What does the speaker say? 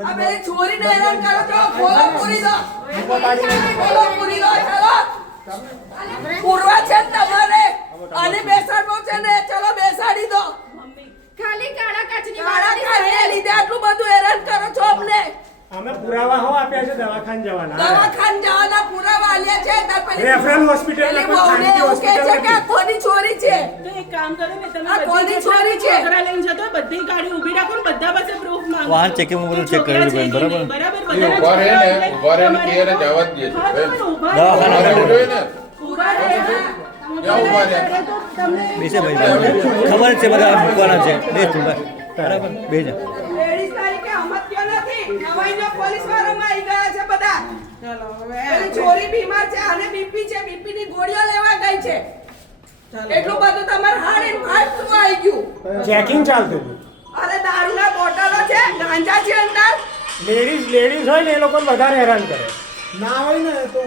અબે છોરીને હેરાન કરો છો ખોલો પૂરી દો ખોલો પૂરી દો ચાલો પૂરવા છે તમારે અને બેસાડવો છે ને ચલો બેસાડી દો ખાલી કાળા કાચની કાળા કાચને લીધે આટલું બધું હેરાન કરો છો અમને અમે પુરાવા હો આપ્યા છે દવાખાને જવાના દવાખાન જવાના પુરાવા આલ્યા છે તાર પછી રેફરલ હોસ્પિટલ પેલી વહુને એવું કહે છે કે આ કોની ચોરી છે તો એક કામ કરો ને તમે આ કોની ચોરી છે? છોકરા લઈને જતો હોય, બધી ગાડી ઊભી રાખો ને બધા પાસે પ્રૂફ માંગો વાહન checking બધું check કરેલું બેન, બરાબર? બરાબર એ ઉભા રહે ને, ઉભા રહીને ક્યારે જવા જ દે છે. દવાખાના ઉભા રહેવું જોઈએ ને. ઉભા રહે ક્યાં ઉભા રહ્યા? બેસે ભાઈ ખબર જ છે બધા મૂકવાના છે બેસ તું ભાઈ બરાબર બેસ જા. લેડીઝ તારીખે હમત્યો નથી નવાઈનો પોલીસ વાળામાં આવી ગયા છે બધા પેલી છોરી બીમાર છે અને બીપી છે બીપી ની ગોળીઓ લેવા ગઈ છે એટલું બધું તમારે હાર્ડ એન્ડ ફાસ્ટ શું આવી ગયું ચેકિંગ ચાલતું અરે દારૂના બોટલો છે ગાંજા છે અંદર લેડીઝ હોય ને એ લોકોને વધારે હેરાન કરે ના હોય ને તો